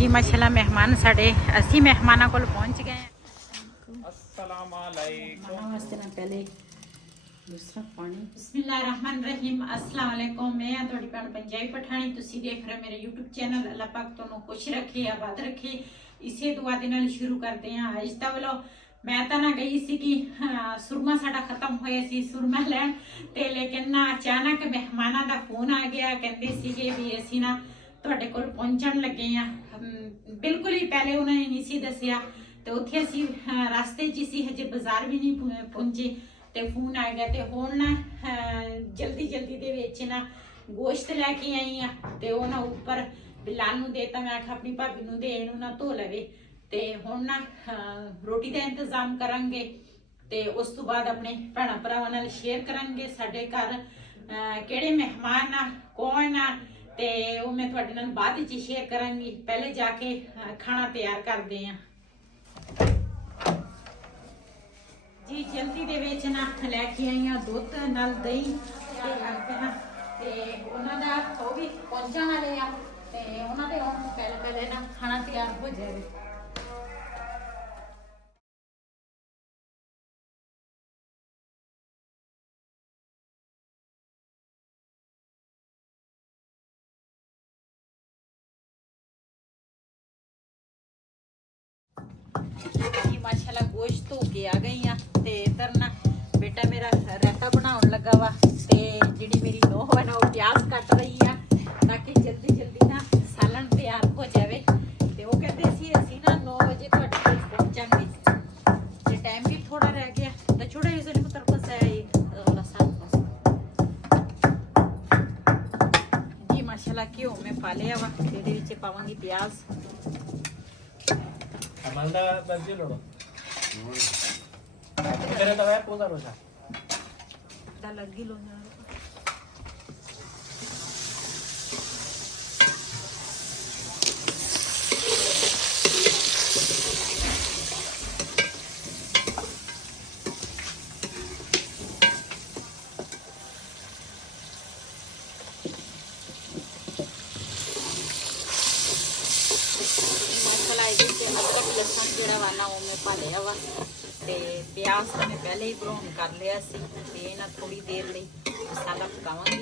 जी माशाल्लाह मेहमान साढ़े असी मेहमाना को पहुंच गए हैं। अस्सलाम वालेकुम। वास्ते ना पहले दूसरा पानी बिस्मिल्लाहिर्रहमानिर्रहीम। अस्सलाम वालेकुम। मैं हां तुहाडी भैन पंजाबी पठानी। तुसी देख रहे मेरे यूट्यूब चैनल। अल्लाह पाक तुहानू खुश रखे आबाद रखे। इसे दुआ दे नाल शुरू करते हैं आज दा व्लॉग। मैं तो ना गई सी कि सुरमा साडा खत्म होया सी सुरमा लैन ते लेकिन ना अचानक मेहमाना दा फोन आ गया। कहंदे सीगे भी असी ना ਤੁਹਾਡੇ ਕੋਲ ਪਹੁੰਚਣ ਲੱਗੇ ਆ। ਬਿਲਕੁਲ ਹੀ ਪਹਿਲੇ ਉਹਨਾਂ ਨੇ ਨਹੀਂ ਸੀ ਦੱਸਿਆ ਤੇ ਉੱਥੇ ਅਸੀਂ ਰਸਤੇ 'ਚ ਸੀ, ਹਜੇ ਬਾਜ਼ਾਰ ਵੀ ਨਹੀਂ ਪਹੁੰਚੇ ਤੇ ਫੋਨ ਆ ਗਿਆ। ਤੇ ਹੁਣ ਨਾ ਜਲਦੀ ਦੇ ਵਿੱਚ ਨਾ ਗੋਸ਼ਤ ਲੈ ਕੇ ਆਈ ਆ ਤੇ ਉਹ ਨਾ ਉੱਪਰ ਬਿਲਾਲ ਨੂੰ ਦੇਤਾ। ਮੈਂ ਆਖਿਆ ਆਪਣੀ ਭਾਬੀ ਨੂੰ ਦੇ, ਇਹਨੂੰ ਨਾ ਧੋ ਲਵੇ। ਤੇ ਹੁਣ ਨਾ ਰੋਟੀ ਦਾ ਇੰਤਜ਼ਾਮ ਕਰਾਂਗੇ ਤੇ ਉਸ ਤੋਂ ਬਾਅਦ ਆਪਣੇ ਭੈਣਾਂ ਭਰਾਵਾਂ ਨਾਲ ਸ਼ੇਅਰ ਕਰਾਂਗੇ ਸਾਡੇ ਘਰ ਕਿਹੜੇ ਮਹਿਮਾਨ ਆ, ਕੌਣ ਆ ਤੇ ਉਹ ਮੈਂ ਤੁਹਾਡੇ ਨਾਲ ਬਾਅਦ ਵਿੱਚ ਸ਼ੇਅਰ ਕਰਾਂਗੀ। ਪਹਿਲੇ ਜਾ ਕੇ ਖਾਣਾ ਤਿਆਰ ਕਰਦੇ ਆਂ ਜੀ। ਜਲਦੀ ਦੇ ਵਿੱਚ ਨਾ ਲੈ ਕੇ ਆਈਆਂ ਦੁੱਧ ਨਾਲ ਦਹੀਂ ਤੇ ਉਹਨਾਂ ਦਾ ਉਹ ਵੀ ਪਹੁੰਚਣ ਵਾਲੇ ਆ ਤੇ ਉਹਨਾਂ ਦੇ ਆਉਣ ਤੋਂ ਪਹਿਲੇ ਨਾ ਖਾਣਾ ਤਿਆਰ ਹੋ ਜਾਵੇ। जी माशाल्लाह गोश्त धो के आ गई हाँ ते इधर ना बेटा मेरा रायता बनाउण लगा वा ते जिहड़ी मेरी नूंह है ना वो प्याज कट रही है ताकि जल्दी ना सालन तैयार हो जाए। ते वो कहते सी असीं ना 9 बजे तुहाडे कोल पहुंचांगे ते टाइम भी थोड़ा रह गया तो छोड़ा इजली पुत्र बस है लसन जी माशाल्लाह घिओ में पा लिया वा। इहदे विच पावांगी प्याज। Amanda Brazil loro. Kira tahu ya putar rosa. Dah lagi loh na. अदरक लसन जोड़ा वा ना वो मैं पा लिया वा ते प्याज तो मैं पहले ही ब्राउन कर लिया सी ते ना थोड़ी देर ਲਈ मसाला पकावांगी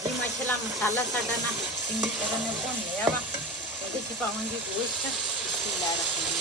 जी। माशाल्लाह मसाला साडा ना चंगी तरह मैं भुन लिया वा। ਉਹਦੇ 'ਚ ਪਾਵਾਂਗੀ ਗੋਸ਼ਤ ਤੇ ਲਾ ਰੱਖਾਂਗੀ।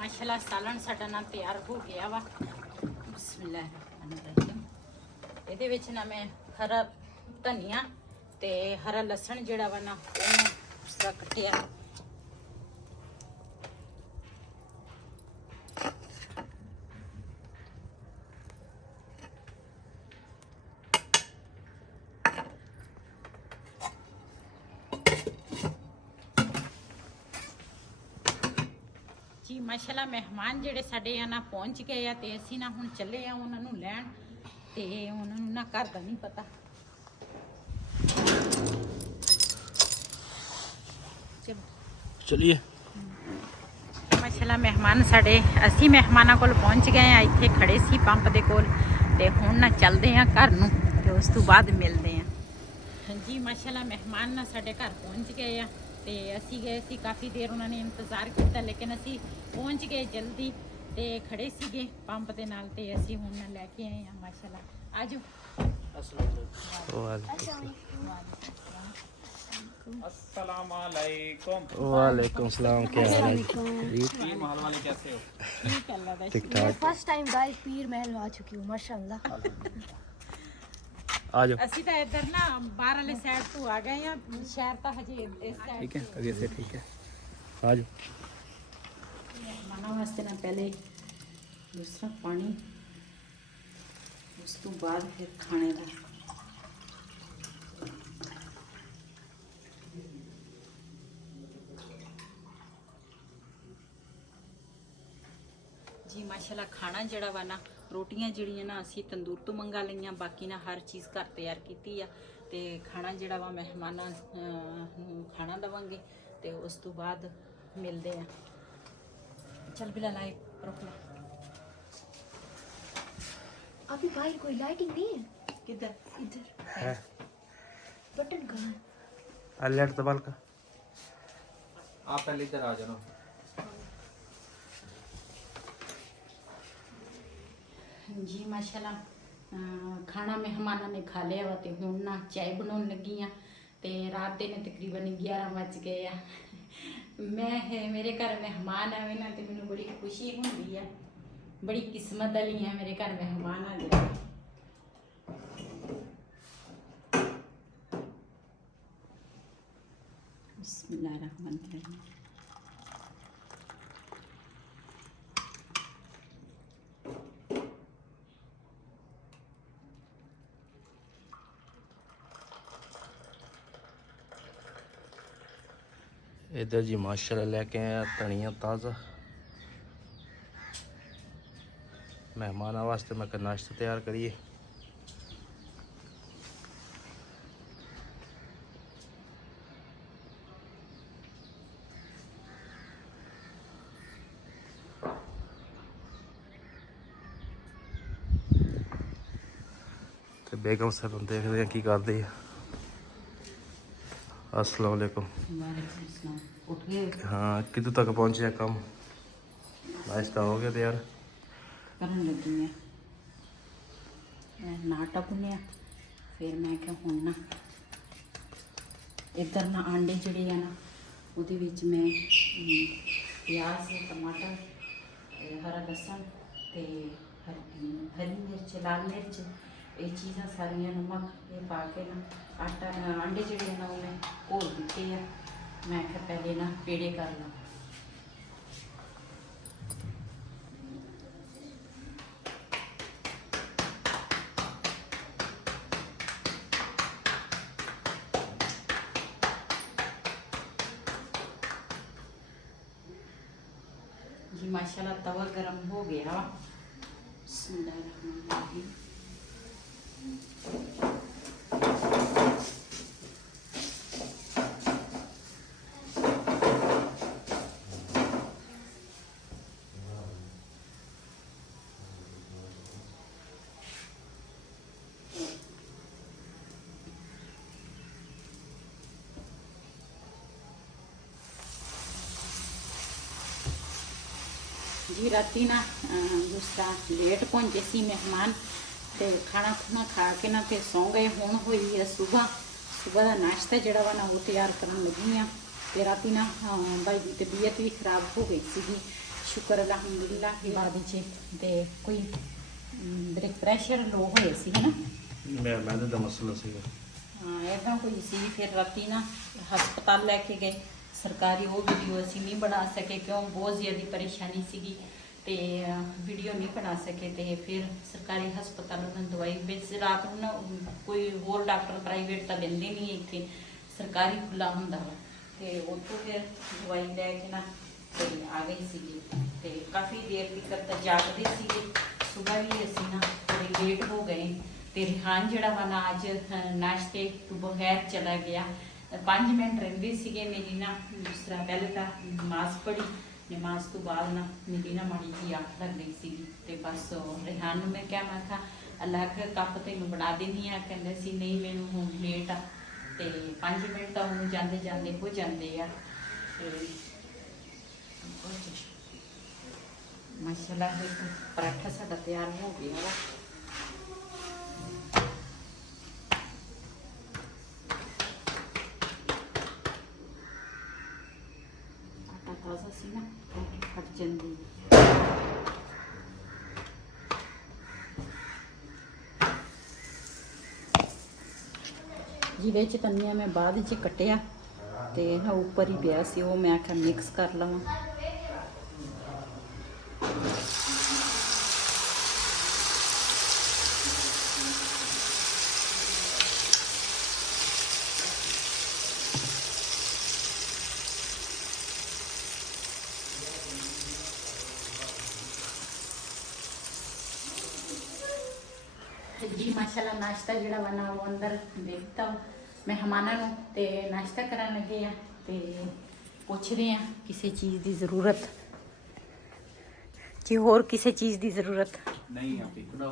माशाल्लाह सालन साडा ना तैयार हो गया वा। बिस्मिल्लाहिर्रहमानिर्रहीम। ਇਹਦੇ ਵਿੱਚ ਨਾ ਮੈਂ ਹਰਾ ਧਨੀਆ ਤੇ ਹਰਾ ਲਸਣ ਜਿਹੜਾ ਵਾ ਨਾ ਉਹਨੂੰ ਉਸਦਾ ਕੱਟਿਆ जी। माशाल्लाह मेहमान ਜਿਹੜੇ ਸਾਡੇ ਆ ਨਾ ਪਹੁੰਚ ਗਏ ਆ ਤੇ ਅਸੀਂ ਨਾ ਹੁਣ ਚੱਲੇ ਆ ਉਹਨਾਂ ਨੂੰ ਲੈਣ ਤੇ ਉਹਨਾਂ ਨੂੰ ਨਾ ਘਰ ਦਾ ਨਹੀਂ ਪਤਾ। चलिए माशाल्लाह मेहमान साढ़े असी मेहमाना कोल पहुंच गए हैं। इत्थे खड़े सी पंप दे कोल ते हुण ना चलदे हैं घर नूं ते उस तो बाद मिलते हैं। हाँ जी माशाल्लाह मेहमान ना साढ़े घर पहुंच गए हैं ते असी गए सी काफ़ी देर उन्होंने इंतज़ार किया लेकिन असी पहुंच गए जल्दी ते खड़े सीगे पंप दे नाल ते असी हुण ना लैके आए हैं। माशाल्लाह आजो अस्सलाम वालेकुम। वालेकुम सलाम। क्या हाल है? पीर महल वाले कैसे हो? ठीक अल्लाह दा ठीक शुक्र। ठाक। फर्स्ट टाइम गाइस पीर महल आ चुकी हूँ माशाल्लाह। आ जाओ। ਅਸੀਂ ਤਾਂ ਇੱਧਰ ਨਾ ਬਾਹਰ ਵਾਲੇ ਸਾਈਡ ਤੋਂ ਆ ਗਏ ਆ। ਸ਼ਹਿਰ ਤਾਂ ਹਜੇ ਇਸ ਸਾਈਡ ठीक है आगे से ठीक है। आ जाओ। ਮਹਿਮਾਨਾਂ ਵਾਸਤੇ ਨਾ ਪਹਿਲੇ दूसरा पानी, उस तो बाद फिर खाने का। जी माशाल्लाह खाना जड़ा वा ना, रोटियां जड़ियां ना असी तंदूर तो मंगा लईयां, बाकी ना हर चीज़ घर तैयार की आ। ते खाना जड़ा वा मेहमानां नूं खाना देवांगे ते उस तो बाद मिलते हैं। चल बिला लाइट रुक ला। अभी बाहर कोई लाइटिंग नहीं है। किधर? इधर है बटन कहाँ है? अलर्ट दबाल का। आप पहले इधर आ जाओ। जी माशाल्लाह खाना मेहमाना ने खा लिया वा ते हुण ना चाय बनाउण लगी आ ते रात दे ने तकरीबन 11 बज गए आ। मेरे घर मेहमान आवे ना ते मैनूं बड़ी खुशी हुंदी है, बड़ी किस्मत वाली है मेरे घर मेहमान आ जाए। बिस्मिल्लाहिर्रहमानिर्रहीम। इधर जी माशाल्लाह लेके आया धनिया ताज़ा। मेहमानों वास्ते मैं नाश्ता तैयार करिए। ते बेगम साहब हम देखते हैं की करते हैं। अस्सलाम वालेकुम। वालेकुम अस्सलाम। उठ गए? हाँ कितों तक पहुँचे कम? नाश्ता हो गया तैयार? करन लगी है मैं नाटा भुनिया, फिर मैं क्या हुण ना इधर ना आंडे जड़े है ना उहदे विच मैं प्याज टमाटर हरा लसन ते हरी मिर्च लाल मिर्च ये चीज़ां सारियां नमक ये पा के ना आटा आंडे जड़े है ना वो मैं घोल दिते है। मैं क्या पहले ना पेड़े कर ला। जी माशाल्लाह तवा गरम हो गया। बिस्मिल्लाहिर्रहमानिर्रहीम। जी राती ना दूसरा लेट पहुंचे सी मेहमान ते खाना खुना खा के ना फिर सौ गए। हुण हुई है सुबह का नाश्ता जड़ा वा ना वो तैयार करन लगी हाँ। ते राती ना भाई की तबीयत भी खराब हो गई सी। शुक्र अलहमदुलिल्लाह इबाद च ते कोई ब्लड प्रेशर लो होए सी है ना, मैं तो मसला सी। हाँ ऐसा कोई सी। फिर राती ना हस्पताल लैके गए सरकारी, वो वीडियो असी नहीं बना सके क्यों बहुत ज़्यादा परेशानी सीगी ते वीडियो नहीं बना सके। ते फिर सरकारी हस्पताल उन्होंने दवाई बेच रात को ना कोई होर डॉक्टर प्राइवेट तो लेंदे नहीं है, इतने सरकारी खुला हुंदा वा ते उत्थों फिर दवाई लैके ना ते आ गई सीगी। ते काफ़ी देर तक जागते सीगे। सुबह भी असी ना थोड़े लेट हो गए ते रिहान जड़ा वा ना अज नाश्ते तो बगैर चला गया। 5 मिनट रहिंदे सीगे मेरी ना दूसरा पहले तो नमाज पढ़ी, नमाज तो बाद ना मेरी ना माड़ी जी आँख लग गई सी। ते बस रिहान मैं क्या मैं कहा अलग कप तेन बना देनी आ, कहते सी नहीं मैनू हुण लेट आ ते 5 मिनट तो हूँ जाते जाते हो जाते आ। माशाल्लाह पराठा साडा तैयार हो गया वा। ताज़ा सी ना फट जाती। जिहदे च धनिया मैं बाद च कटिया ते ऊपर ही पिया सी, वो मैं आख्या मिक्स कर लवां। ਜੀ ਮਾਸ਼ਾਅੱਲਾ ਨਾਸ਼ਤਾ ਜਿਹੜਾ ਬਣਾ ਉਹ ਅੰਦਰ ਦੇ ਦਿੱਤਾ ਮਹਿਮਾਨਾਂ ਨੂੰ ਤੇ ਨਾਸ਼ਤਾ ਕਰਨ ਲੱਗੇ ਆ ਤੇ ਪੁੱਛਦੇ ਆ ਕਿਸੇ ਚੀਜ਼ ਦੀ ਜ਼ਰੂਰਤ ਜੀ ਹੋਰ ਕਿਸੇ ਚੀਜ਼ ਦੀ ਜ਼ਰੂਰਤ नहीं आप इतना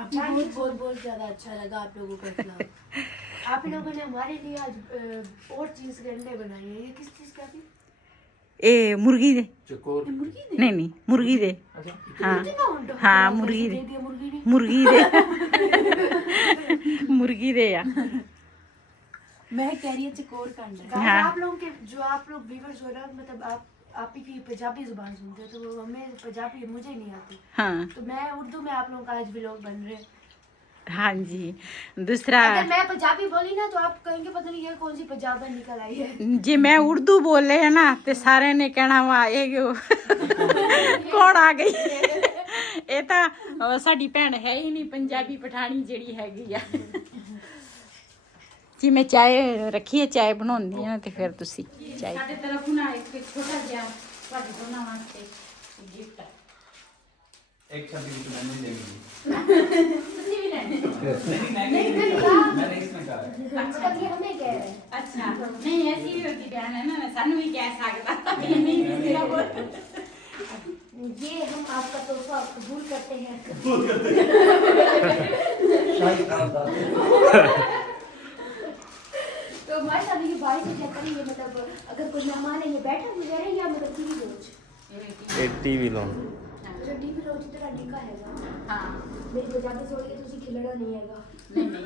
अच्छा बहुत बहुत ज़्यादा अच्छा लगा आप लोगों का इतना। आप लोगों ने हमारे लिए आज और चीज़ के अंडे बनाए हैं। ये किस चीज़ का थी? ਇਹ ਮੁਰਗੀ ਦੇ चकोर ਨਹੀਂ ਨਹੀਂ ਮੁਰਗੀ ਦੇ अच्छा ਹਾਂ कितना अंडा हाँ, कैसे मुर्गी दे दे। दिया मुर्गी ने? ਮੁਰਗੀ ਦੇ ਮੁਰਗੀ ਦੇ ਆ मैं कह रही है चकोर का अंडा। Guys, हाँ। आप लोगों के जो आप लोग व्यूअर्स हो रहा मतलब आप ही की पंजाबी जुबान सुनते हो तो वो हमें पंजाबी मुझे नहीं आती हाँ तो मैं उर्दू में आप लोगों का आज व्लॉग बन रहे हैं। हाँ जी दूसरा अगर मैं पंजाबी बोली ना तो आप कहेंगे पता नहीं ये कौन सी पंजाबन निकल आई है। ਜੇ ਮੈਂ ਉਰਦੂ ਬੋਲੇ ਹੈ ਨਾ ਤੇ ਸਾਰਿਆਂ ਨੇ ਕਹਿਣਾ ਵਾ ਇਹ ਕਿਉਂ ਕੌਣ ਆ ਗਈ ਇਹ ਤਾਂ ਸਾਡੀ ਭੈਣ ਹੈ ਹੀ ਨਹੀਂ ਪੰਜਾਬੀ ਪਠਾਣੀ ਜਿਹੜੀ ਹੈਗੀ ਆ ਜੀ ਮੈਂ ਚਾय ਰੱਖੀ ਹੈ ਚਾय ਬਣਾਉਂਦੀ ਆ ਤੇ ਫਿਰ ਤੁਸੀਂ ਚਾय ਸਾਡੇ ਤਰਫ ਨਾ ਇੱਕ ਛੋਟਾ ਜਿਹਾ ਤੁਹਾਡੇ ਦੋਨਾਂ ਵਾਸਤੇ ਗਿਫਟ एक छब्बी की मैंने देंगी ਤੁਸੀਂ ਵੀ ਲੈਣੇ मैंने इसमें कहा है मतलब ये हमें कह रहे हैं। ਅੱਛਾ ਨਹੀਂ ਐਸੀ ਵੀ ਹੋਤੀ ਬਹਿਨ ਹੈ ਨਾ ਸਾਨੂੰ ਵੀ ਕਹਿ ਸਕਦਾ ਨਹੀਂ ਮੇਰਾ ਬੋਲ ये हम आपका तोहफा कबूल करते हैं। तो माशाल्लाह ये बारिश से चेक करिए मतलब अगर कोई मेहमान है ये बैठा गुजर है या मतलब टीवी रोज ਇਹ ਟੀਵੀ ਲਾਉਣ जो टीवी रोज तरह निका हैगा ਹਾਂ मेरी पंजाबी छोड़ के तुसी खिलड़ा नहीं हैगा ਨਹੀਂ ਨਹੀਂ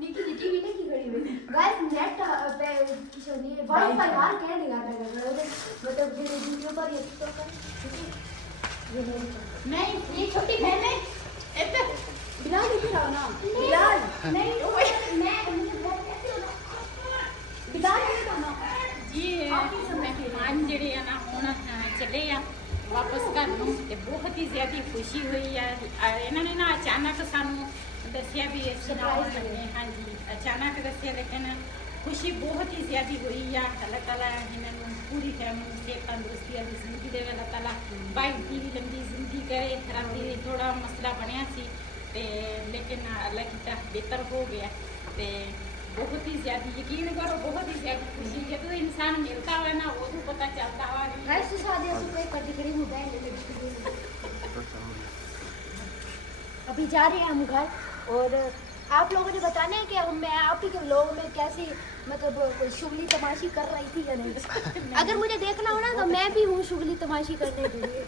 निकी जी टीवी नहीं की घड़ी में गाइस नेट पे किसी वाईफाई यार क्या नहीं आता है मतलब ये वीडियो पर ये तो कर ये नहीं ਨਹੀਂ ਇਹ ਛੋਟੀ ਬਹਿਨ है ਇੱਧਰ बिलाल इधर आओ ना बिलाल नहीं मैं मुझे बहुत कैसे होना बिलाल इधर आओ ना ਜੀ ਮਹਿਮਾਨ ਜਿਹੜੇ ਆ ਨਾ ਹੁਣ ਚੱਲੇ ਆ ਵਾਪਸ ਘਰ ਨੂੰ ਤੇ ਬਹੁਤ ਹੀ ਜ਼ਿਆਦਾ ਖੁਸ਼ੀ ਹੋਈ ਆ ਇਹਨਾਂ ਨੇ ਨਾ ਅਚਾਨਕ ਸਾਨੂੰ ਦੱਸਿਆ ਵੀ ਇਸ ਨਾਲ ਲੱਗੇ ਹਾਂਜੀ ਅਚਾਨਕ ਦੱਸਿਆ ਲੇਕਿਨ ਖੁਸ਼ੀ ਬਹੁਤ ਹੀ ਜ਼ਿਆਦਾ ਹੋਈ ਆ ਅੱਲਾਹ ਤਾਲਾ ਇਹਨਾਂ ਨੂੰ ਪੂਰੀ ਫੈਮਿਲੀ ਨੂੰ ਸਿਹਤ ਤੰਦਰੁਸਤੀ ਵਾਲੀ ਜ਼ਿੰਦਗੀ ਦੇਵੇ ਅੱਲਾਹ ਤਾਲਾ ਬਾਈ ਦੀ ਵੀ ਲੰਬੀ ਜ਼ਿੰਦਗੀ ਕਰੇ ਰਾਤੀ ਥੋੜਾ ਮਸਲਾ ਬਣਿਆ ਸੀ ਤੇ ਲੇਕਿਨ ਅੱਲਾਹ ਕੀਤਾ ਬਿਹਤਰ ਹੋ ਗਿਆ ਤੇ बहुत ही ज्यादा यकीन करो बहुत ही ज्यादा खुशी जब इंसान मिलता है ना वो तो पता चलता है गाइस तो शादी ऐसे कोई कटी खड़ी मोबाइल लेके अभी जा रहे हैं हम घर और आप लोगों ने बताना है कि हम मैं आप ही के लोगों में कैसी मतलब कोई शुगली तमाशी कर रही थी या नहीं। अगर मुझे देखना हो ना तो मैं भी हूँ शुगली तमाशी करने के लिए।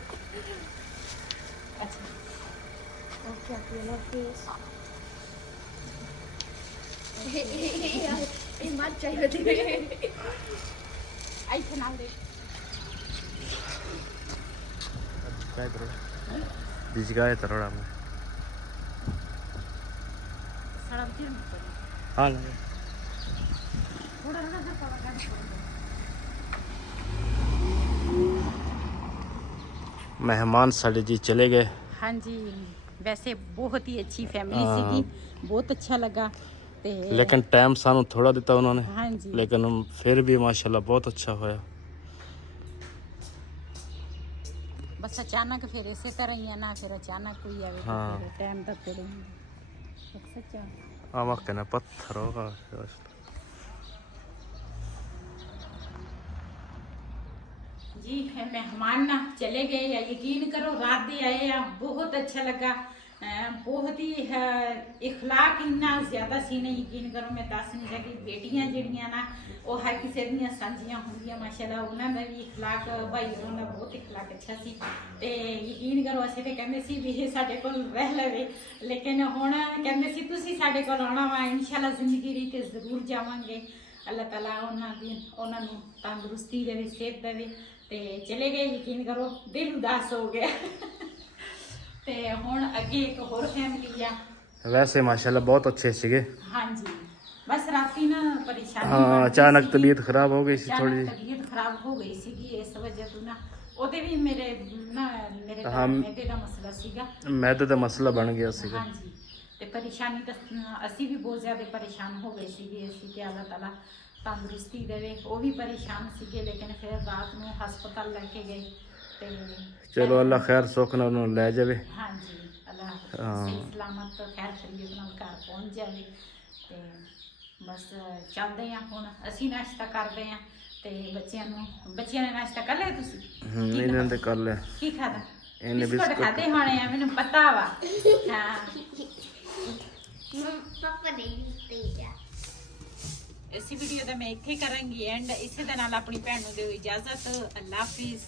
अच्छा ओके अल्लाह हाफिज़। ये मत चाहिए आई थे नाम दे काय करो दिजगाय तरोडा में सड़क थी हाँ लगे थोड़ा थोड़ा सा पड़ा मेहमान साढ़े जी चले गए हाँ जी वैसे बहुत ही अच्छी फैमिली सी बहुत अच्छा लगा ते लेकिन टाइम सानू थोड़ा दिता उन्होंने हाँ जी लेकिन फिर भी माशाल्लाह बहुत अच्छा होया बस अचानक फिर इसे तरह ही है ना फिर अचानक कोई आवे तो हाँ। फिर टाइम तक फिर सच्चा आवा कहना पत्थर होगा जी मेहमान ना चले गए या यकीन करो रात दे आए या बहुत अच्छा लगा बहुत ही इखलाक इन्ना ज़्यादा सी ने यकीन करो मैं दस नहीं सकी बेटियां जड़ियां ना वो हर किसी दियां सांझियां होंदियां माशाल्लाह उन्हां दा भी इखलाक भाई होना बहुत इखलाक अच्छा सी ते यकीन करो असीं ते कहंदे सी भी ये साडे कोल रह लवे लेकिन हुण कहंदे सी तुसीं साडे कोल आउणा वा इंशाअल्लाह जिंदगी री ते जरूर जावांगे अल्लाह ताला उन्हां नूं तंदुरुस्ती देवे सेहत देवे ते चले गए यकीन करो दिल उदास हो गया ते हुण अगे एक होर फैमिली आ वैसे माशाल्लाह बहुत अच्छे सीगे हाँ जी बस राती ना परेशानी हाँ बन गई अचानक सीगी। तबीयत खराब हो गई सी अचानक थोड़ी तबीयत खराब हो गई सीगी इस वजह तो ना ਉਹਦੇ ਵੀ ਮੇਰੇ ਹਾਂ। ਮੈਦੇ ਦਾ ਮਸਲਾ ਸੀਗਾ मैदे का मसला बन गया सीगा ਹਾਂਜੀ ਤੇ ਪਰੇਸ਼ਾਨੀ ਤਾਂ ਅਸੀਂ ਵੀ ਬਹੁਤ ਜ਼ਿਆਦਾ ਪਰੇਸ਼ਾਨ ਹੋ ਗਏ ਸੀਗੇ ਅਸੀਂ ਕਿ ਅੱਲਾਹ ਤਾਲਾ ਤੰਦਰੁਸਤੀ ਦੇਵੇ ਉਹ ਵੀ ਪਰੇਸ਼ਾਨ ਸੀਗੇ ਲੇਕਿਨ ਫਿਰ ਰਾਤ ਨੂੰ ਹਸਪਤਾਲ ਲੈ ਕੇ ਗਏ ਤੇ ਚਲੋ ਅੱਲਾ ਖੈਰ ਸੁੱਖ ਨਾਲ ਉਹਨੂੰ ਲੈ ਜਾਵੇ। ਹਾਂਜੀ ਅੱਲਾ ਹਾਂ। ਸਹੀ ਸਲਾਮਤ ਖੈਰ ਖਰੀਅਤ ਨਾਲ ਘਰ ਪਹੁੰਚ ਜਾਵੇ। ਤੇ ਬਸ ਚੱਲਦੇ ਆ ਹੁਣ ਅਸੀਂ ਨਾਸ਼ਤਾ ਕਰਦੇ ਆ ਤੇ ਬੱਚਿਆਂ ਨੇ ਨਾਸ਼ਤਾ ਕਰ ਲਿਆ ਤੁਸੀਂ? ਇਹਨਾਂ ਨੇ ਕਰ ਲਿਆ। ਕੀ ਖਾਦਾ? ਇਹਨੇ ਬਿਸਕੁਟ ਬਿਸਕੁਟ ਖਾਦੇ ਹੋਣੇ ਆ, ਮੈਨੂੰ ਪਤਾ ਵਾ। ਹਾਂ पापा नहीं क्या ਇਸੇ ਵੀਡੀਓ ਦਾ ਮੈਂ ਇੱਥੇ ਕਰਾਂਗੀ ਐਂਡ ਇਸੇ ਦੇ ਨਾਲ ਆਪਣੀ ਭੈਣ ਨੂੰ ਦਿਓ ਇਜਾਜ਼ਤ। ਅੱਲਾ ਹਾਫਿਜ਼।